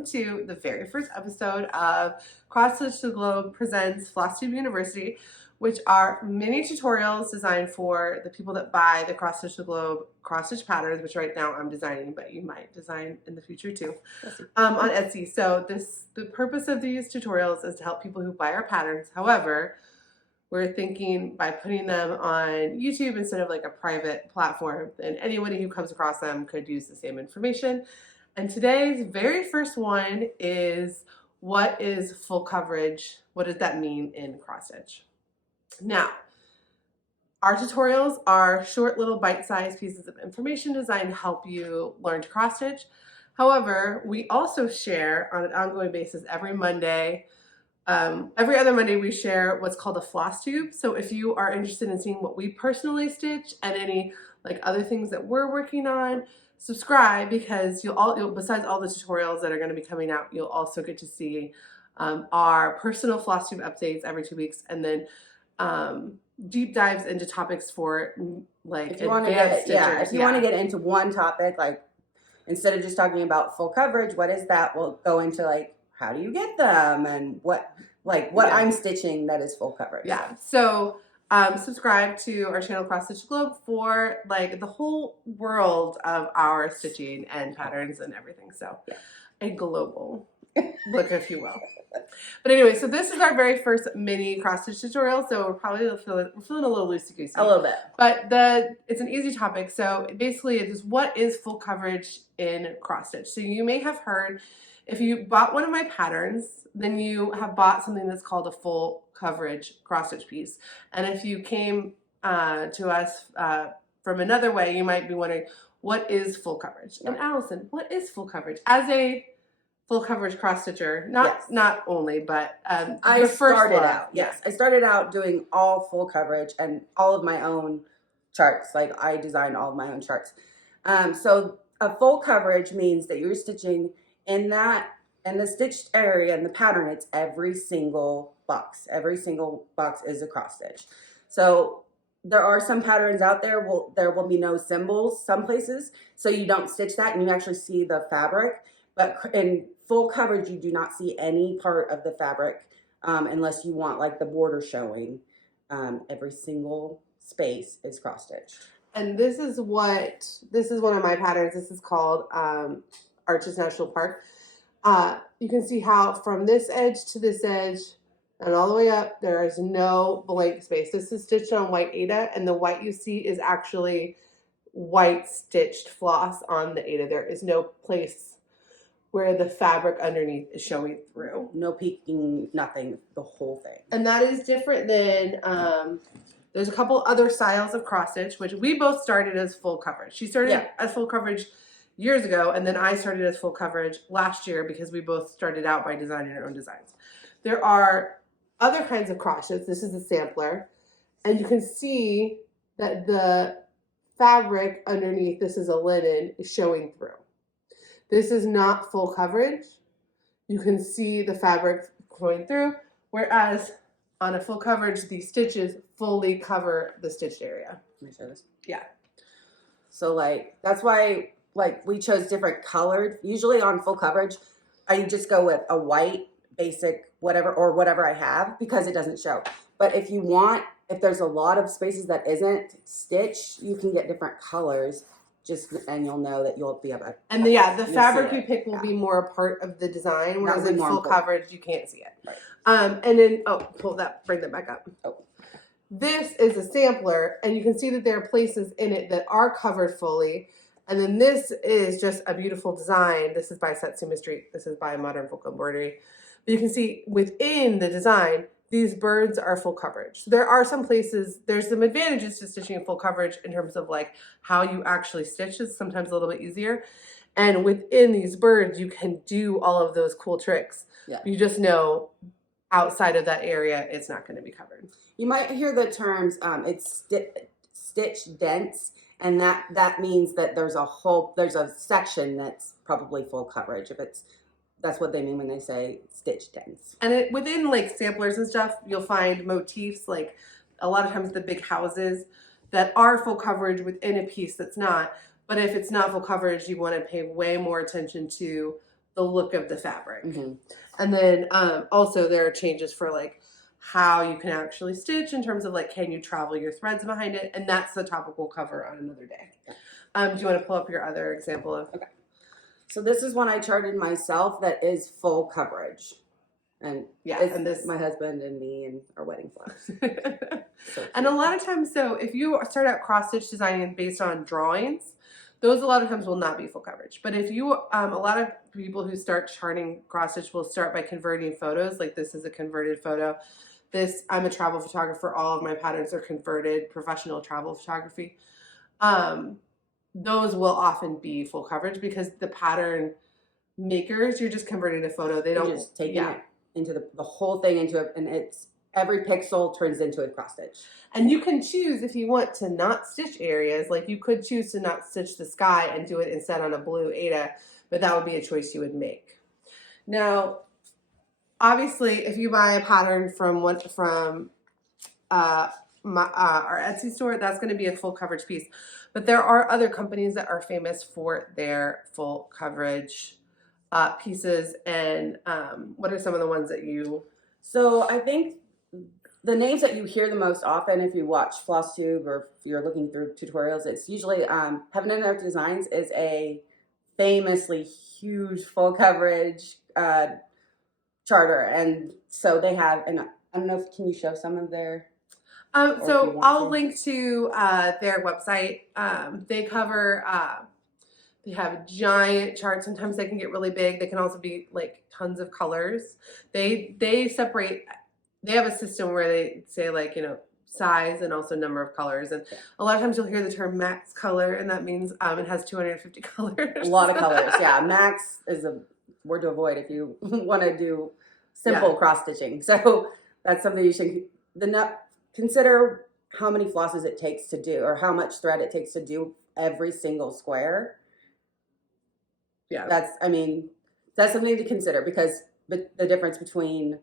welcome to the very first episode of Cross Stitch the Globe presents Flosstube University, which are mini tutorials designed for the people that buy the Cross Stitch the Globe cross stitch patterns, which right now I'm designing, but you might design in the future too, on Etsy. So the purpose of these tutorials is to help people who buy our patterns. However, we're thinking by putting them on YouTube instead of like a private platform, then anybody who comes across them could use the same information. And today's very first one is, what is full coverage? What does that mean in cross stitch? Now, our tutorials are short little bite-sized pieces of information designed to help you learn to cross stitch. However, we also share on an ongoing basis every Monday. Every other Monday we share what's called a Flosstube. So if you are interested in seeing what we personally stitch and any like other things that we're working on, subscribe, because you'll besides all the tutorials that are going to be coming out, you'll also get to see our personal Flosstube updates every 2 weeks, and then deep dives into topics for like if you want to get into one topic, like instead of just talking about full coverage, what is that? We'll go into like how do you get them and what I'm stitching that is full coverage. Yeah. So subscribe to our channel Cross Stitch Globe for like the whole world of our stitching and patterns and everything. So a global look, if you will. But anyway, so this is our very first mini cross stitch tutorial. So we're probably feeling a little loosey-goosey. A little bit. But it's an easy topic. So basically it is, what is full coverage in cross stitch? So you may have heard, if you bought one of my patterns, then you have bought something that's called a full coverage cross stitch piece. And if you came to us from another way, you might be wondering, what is full coverage? And Allison, what is full coverage? As a full coverage cross stitcher, not only, but I started out doing all full coverage and all of my own charts. Like I designed all of my own charts. So a full coverage means that you're stitching in the stitched area in the pattern. It's every single box. Every single box is a cross stitch. So there are some patterns out there, there will be no symbols some places, so you don't stitch that and you actually see the fabric. But in full coverage, you do not see any part of the fabric unless you want like the border showing. Every single space is cross stitch. And this is one of my patterns. This is called Arches National Park. You can see how from this edge to this edge and all the way up, there is no blank space. This is stitched on white Aida, and the white you see is actually white stitched floss on the Aida. There is no place where the fabric underneath is showing through. No peeking, nothing, the whole thing. And that is different than, there's a couple other styles of cross stitch, which we both started as full coverage. She started as full coverage years ago, and then I started as full coverage last year because we both started out by designing our own designs. There are other kinds of cross stitch. This is a sampler, and you can see that the fabric underneath, this is a linen, is showing through. This is not full coverage. You can see the fabric going through, whereas on a full coverage, the stitches fully cover the stitched area. Let me show this. Yeah. So like, that's why like we chose different colored. Usually on full coverage, I just go with a white basic whatever I have because it doesn't show. But if if there's a lot of spaces that isn't stitched, you can get different colors. And you'll know that you'll be able to. And the fabric you pick will be more a part of the design, whereas in full coverage you can't see it. Right. And then bring that back up. This is a sampler, and you can see that there are places in it that are covered fully. And then this is just a beautiful design. This is by Satsuma Street. This is by Modern Folk Embroidery. But you can see within the design, these birds are full coverage. So there are some places, there's some advantages to stitching in full coverage in terms of like how you actually stitch is sometimes a little bit easier. And within these birds, you can do all of those cool tricks. Yeah. You just know outside of that area, it's not going to be covered. You might hear the terms, it's stitch dense, and that means that there's a section that's probably full coverage. That's what they mean when they say stitch dense. And within like samplers and stuff, you'll find motifs, like a lot of times the big houses that are full coverage within a piece that's not. But if it's not full coverage, you want to pay way more attention to the look of the fabric. Mm-hmm. And then also there are changes for like how you can actually stitch in terms of like, can you travel your threads behind it? And that's the topic we'll cover on another day. Do you want to pull up your other example of? Okay. So this is one I charted myself that is full coverage. And yeah, it's and this my husband and me and our wedding flowers. So and a lot of times, so if you start out cross stitch designing based on drawings, those a lot of times will not be full coverage. But if you, a lot of people who start charting cross stitch will start by converting photos. Like this is a converted photo. This, I'm a travel photographer. All of my patterns are converted professional travel photography. Those will often be full coverage because the pattern makers, you're just converting a photo. They don't just taking it into the whole thing into it, and it's every pixel turns into a cross stitch. And you can choose if you want to not stitch areas. Like you could choose to not stitch the sky and do it instead on a blue Aida, but that would be a choice you would make. Now, obviously, if you buy a pattern from our Etsy store, that's going to be a full coverage piece. But there are other companies that are famous for their full coverage pieces. And what are some of the ones that you? So I think the names that you hear the most often if you watch Flosstube or if you're looking through tutorials, it's usually Heaven and Earth Designs is a famously huge full coverage charter, and so they have, and I don't know if, can you show some of their so I'll link to their website. They cover they have giant charts. Sometimes they can get really big. They can also be like tons of colors. They separate. They have a system where they say like, you know, size and also number of colors. And a lot of times you'll hear the term max color, and that means it has 250 colors. A lot of colors. Yeah, max is a word to avoid if you want to do simple cross stitching. So that's something you should consider how many flosses it takes to do, or how much thread it takes to do every single square. Yeah, that's something to consider, because the difference between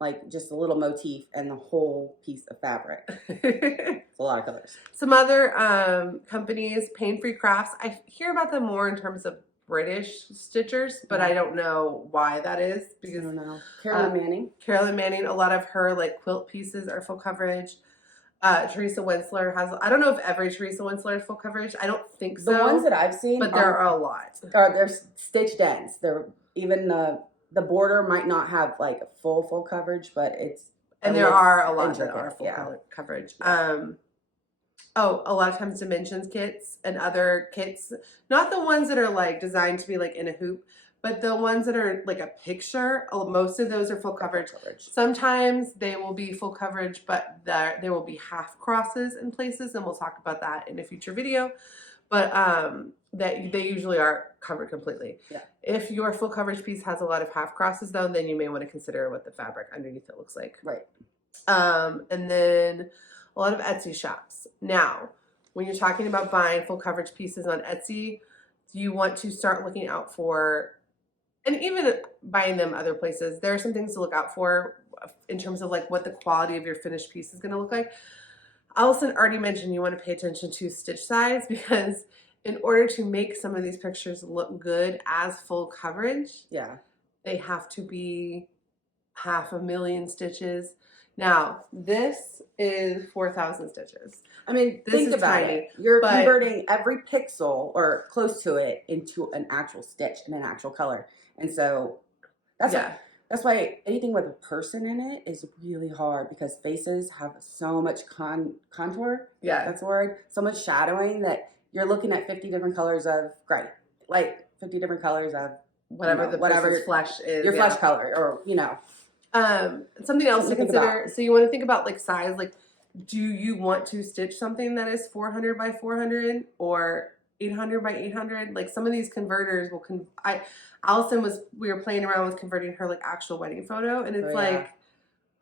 like just a little motif and the whole piece of fabric. It's a lot of colors. Some other companies, Pain Free Crafts, I hear about them more in terms of British stitchers, but I don't know why that is, because I don't know. Carolyn Manning, a lot of her like quilt pieces are full coverage. Teresa Winsler has, I don't know if every Teresa Winsler is full coverage. I don't think so. The ones that I've seen, but there are a lot. They're stitched ends. They're even the border might not have like full coverage, but it's, and there are a lot that are full coverage. Yeah. A lot of times dimensions kits and other kits, not the ones that are like designed to be like in a hoop, but the ones that are like a picture. Most of those are full coverage. Sometimes they will be full coverage, but there will be half crosses in places, and we'll talk about that in a future video. But that they usually are covered completely. Yeah. If your full coverage piece has a lot of half crosses, though, then you may want to consider what the fabric underneath it looks like. Right. And then a lot of Etsy shops. Now, when you're talking about buying full coverage pieces on Etsy, you want to start looking out for, and even buying them other places, there are some things to look out for in terms of like what the quality of your finished piece is going to look like. Allison already mentioned you want to pay attention to stitch size, because in order to make some of these pictures look good as full coverage, they have to be 500,000 stitches. Now, this is 4,000 stitches. I mean, think about it. You're converting every pixel or close to it into an actual stitch and an actual color. And so that's why anything with a person in it is really hard, because faces have so much contour. Yeah. That's the word. So much shadowing that you're looking at 50 different colors of gray. Like 50 different colors of whatever your flesh is. Your flesh color, or, you know. Something else to consider. So you want to think about like size. Like, do you want to stitch something that is 400 by 400 or 800 by 800? Like some of these converters will we were playing around with converting her like actual wedding photo, and it's like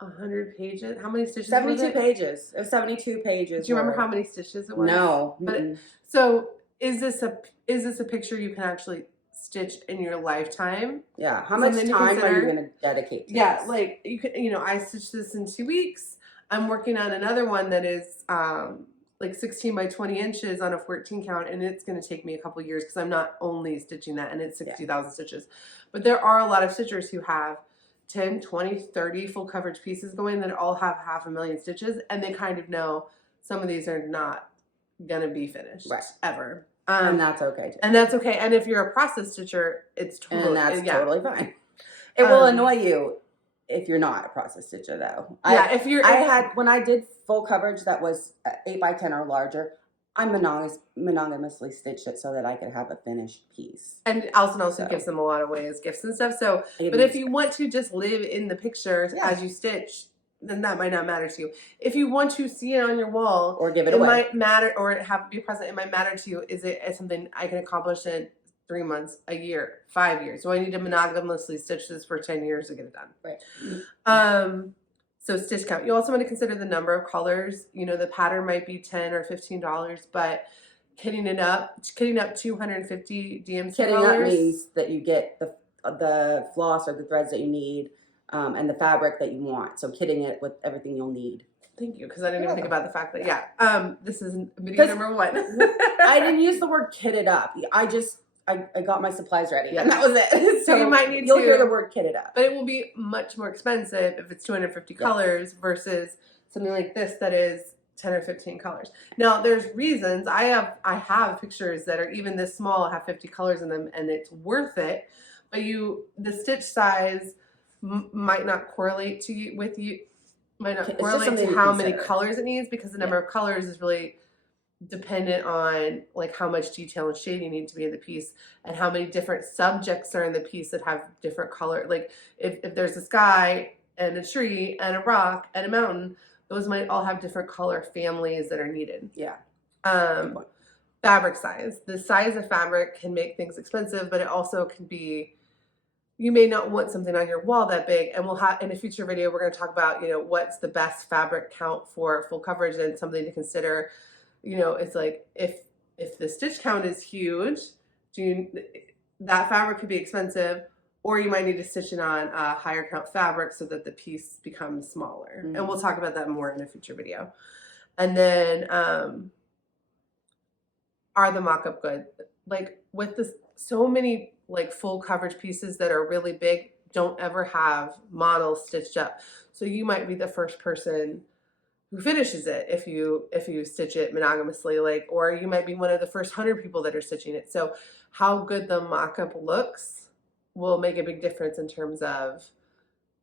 100 pages. How many stitches? 72 pages. It was 72 pages. Do you remember how many stitches it was? No. But so is this a picture you can actually stitch in your lifetime? Yeah. How much time are you going to dedicate to this? Like I stitched this in 2 weeks. I'm working on another one that is like 16 by 20 inches on a 14 count, and it's going to take me a couple years because I'm not only stitching that, and it's 60,000 stitches. But there are a lot of stitchers who have 10, 20, 30 full coverage pieces going that all have 500,000 stitches, and they kind of know some of these are not going to be finished ever. And that's okay too. And that's okay. And if you're a process stitcher, it's totally, and that's totally fine. It will annoy you if you're not a process stitcher, though. When I did full coverage that was 8 by 10 or larger, I monogamously stitched it so that I could have a finished piece. And Alison also gives them a lot of ways, gifts and stuff. So, but if you want to just live in the picture as you stitch, then that might not matter to you. If you want to see it on your wall or give it away, might matter, or have be present. It might matter to you. Is it something I can accomplish in 3 months, a year, 5 years? Do I need to monogamously stitch this for 10 years to get it done? Right. So stitch count. You also want to consider the number of colors. You know, the pattern might be $10 or $15, but kitting up 250 DMC kitting colors. Up means that you get the floss or the threads that you need, and the fabric that you want. So kitting it with everything you'll need. Thank you, because I didn't even think about the fact that this is video number 1. I didn't use the word kitted up. I got my supplies ready, and that was it. So you might need you'll hear the word kitted up. But it will be much more expensive if it's 250 colors versus something like this that is 10 or 15 colors. Now, there's reasons. I have pictures that are even this small, have 50 colors in them, and it's worth it. But the stitch size might not correlate might not correlate to how many colors it needs, because the number of colors is really dependent on like how much detail and shading need to be in the piece, and how many different subjects are in the piece that have different color. Like if there's a sky and a tree and a rock and a mountain, those might all have different color families that are needed. Fabric size. The size of fabric can make things expensive, but it also can be, you may not want something on your wall that big. And we'll have in a future video, we're going to talk about, what's the best fabric count for full coverage, and something to consider. It's like if the stitch count is huge, that fabric could be expensive, or you might need to stitch it on a higher count fabric so that the piece becomes smaller. Mm-hmm. And we'll talk about that more in a future video. And then are the mock-up good? Like with so many like full coverage pieces that are really big don't ever have models stitched up. So you might be the first person who finishes it if you stitch it monogamously, or you might be one of the first 100 people that are stitching it. So how good the mock-up looks will make a big difference in terms of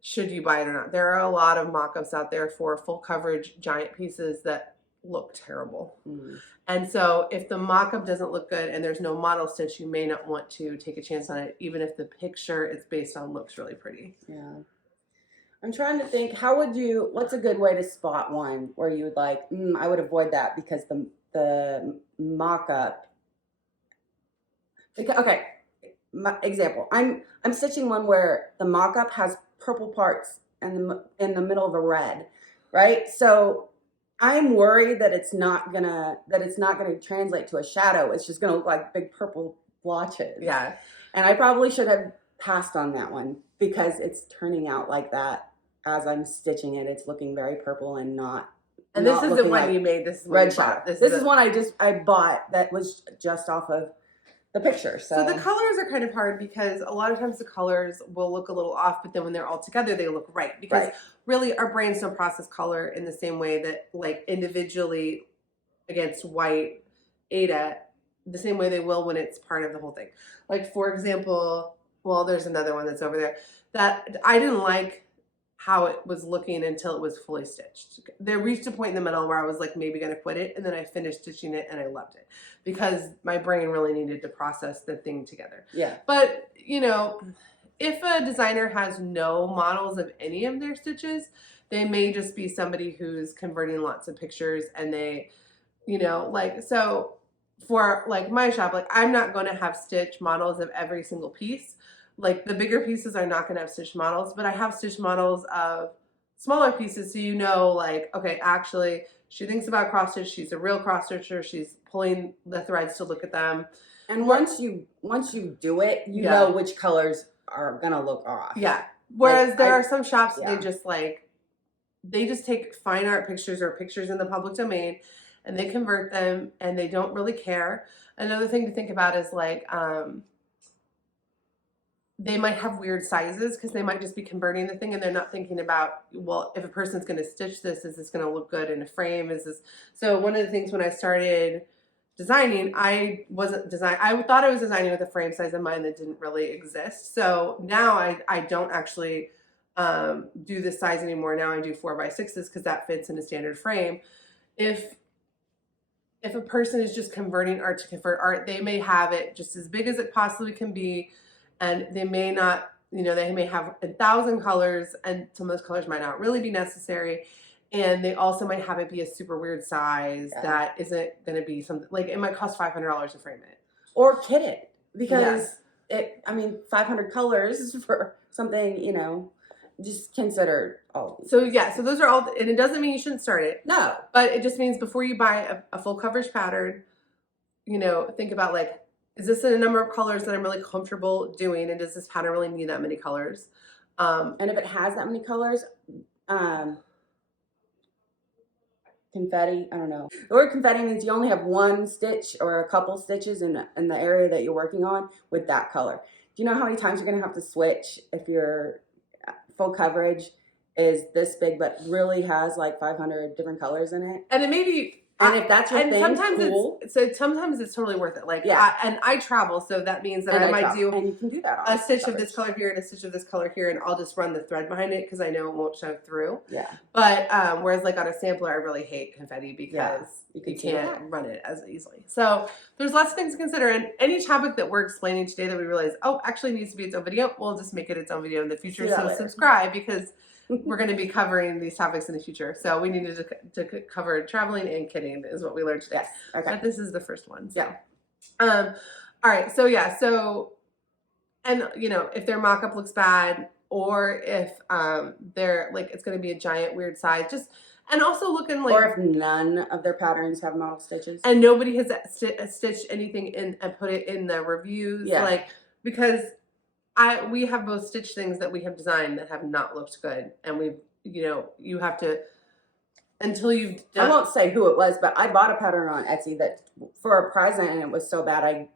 should you buy it or not. There are a lot of mock-ups out there for full coverage giant pieces that look terrible. Mm. And so if the mock-up doesn't look good and there's no model stitch, you may not want to take a chance on it, even if the picture it's based on looks really pretty. Yeah. I'm trying to think, what's a good way to spot one where you would like, I would avoid that because the mock-up, okay, example, I'm stitching one where the mock-up has purple parts in the middle of a red, right? So I'm worried that it's not gonna translate to a shadow. It's just gonna look like big purple blotches. Yeah. And I probably should have passed on that one because it's turning out like that. As I'm stitching it, it's looking very purple and not. And this is the one you made. This is red shot. This is one I bought that was just off of the picture. So the colors are kind of hard because a lot of times the colors will look a little off, but then when they're all together, they look right. Because really, our brains don't process color in the same way that like individually against white Ada, the same way they will when it's part of the whole thing. Like for example, there's another one that's over there that I didn't like how it was looking until it was fully stitched. There reached a point in the middle where I was like maybe gonna quit it, and then I finished stitching it and I loved it because my brain really needed to process the thing together. Yeah. But if a designer has no models of any of their stitches, they may just be somebody who's converting lots of pictures, and they, so for like my shop, like I'm not gonna have stitch models of every single piece. Like the bigger pieces are not going to have stitch models, but I have stitch models of smaller pieces. So like, okay, actually she thinks about cross stitch. She's a real cross stitcher. She's pulling the threads to look at them. And once you do it, you know which colors are going to look off. Yeah. Whereas there are some shops they just take fine art pictures or pictures in the public domain, and they convert them and they don't really care. Another thing to think about is like, they might have weird sizes because they might just be converting the thing and they're not thinking about, well, if a person's going to stitch this, is this going to look good in a frame? Is this, so one of the things when I started designing, I thought I was designing with a frame size in mind that didn't really exist. So now I don't actually do this size anymore. Now I do 4x6s because that fits in a standard frame. If a person is just converting art to convert art, they may have it just as big as it possibly can be, and they may not, they may have 1,000 colors, and some of those colors might not really be necessary. And they also might have it be a super weird size that isn't going to be something, like it might cost $500 to frame it. Or kit it, because 500 colors for something, just consider all. So yeah, so those are all, and it doesn't mean you shouldn't start it. No. But it just means before you buy a full coverage pattern, think about like, is this in a number of colors that I'm really comfortable doing? And does this pattern really need that many colors? And if it has that many colors, confetti, I don't know. The word confetti means you only have one stitch or a couple stitches in the area that you're working on with that color. Do you know how many times you're going to have to switch if your full coverage is this big but really has like 500 different colors in it? And it may be, and if that's your thing, sometimes cool. sometimes it's totally worth it. Like, yeah. And I travel, so that means that I might do and you can do that a stitch of this color here and a stitch of this color here, and I'll just run the thread behind it because I know it won't show through. Yeah. But whereas like on a sampler, I really hate confetti because you can't run it as easily. So there's lots of things to consider, and any topic that we're explaining today that we realize, actually needs to be its own video, we'll just make it its own video in the future. So subscribe, because we're going to be covering these topics in the future. So we needed to cover traveling and kitting is what we learned today. Yes. Okay. But this is the first one. So. Yeah. All right. So yeah. So, and if their mock-up looks bad, or if they're like, it's going to be a giant weird size, and also looking like, or if none of their patterns have model stitches, and nobody has stitched anything in and put it in the reviews, like, because we have both stitched things that we have designed that have not looked good, and we've, you have to, until you've done. I won't say who it was, but I bought a pattern on Etsy that for a present, and it was so bad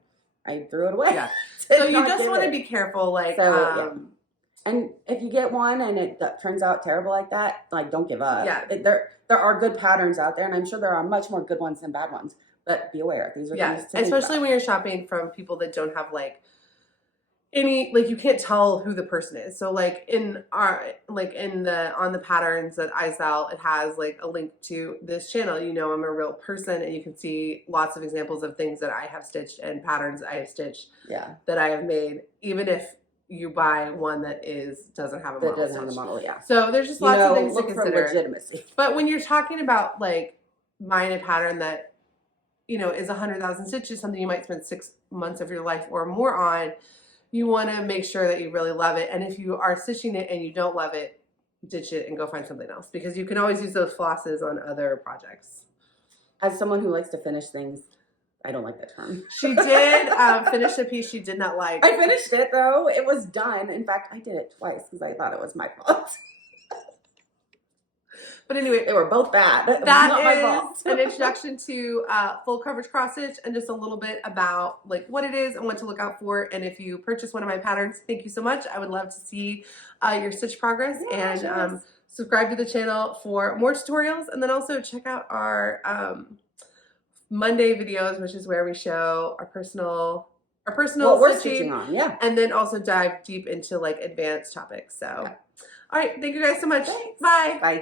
I threw it away. Yeah. So you just want to be careful, like. So, and if you get one and it turns out terrible like that, like, don't give up. Yeah. There are good patterns out there, and I'm sure there are much more good ones than bad ones. But be aware, these are things to think especially about. when you're shopping from people that don't have like any, like, you can't tell who the person is. So like on the patterns that I sell, it has like a link to this channel. I'm a real person, and you can see lots of examples of things that I have stitched and patterns I have stitched that I have made, even if you buy one that doesn't have a model. That doesn't have a model, yeah. So there's just lots of things to consider. For legitimacy. But when you're talking about like buying a pattern that is 100,000 stitches, something you might spend 6 months of your life or more on, you want to make sure that you really love it. And if you are stitching it and you don't love it, ditch it and go find something else, because you can always use those flosses on other projects. As someone who likes to finish things, I don't like that term. She did finish a piece she did not like. I finished it, though. It was done. In fact, I did it twice because I thought it was my fault. But anyway, they were both bad. That is an introduction to full coverage cross stitch, and just a little bit about like what it is and what to look out for. And if you purchase one of my patterns, thank you so much. I would love to see your stitch progress, and subscribe to the channel for more tutorials. And then also check out our Monday videos, which is where we show our personal what we're stitching on, and then also dive deep into like advanced topics. So. All right. Thank you guys so much. Thanks. Bye. Bye.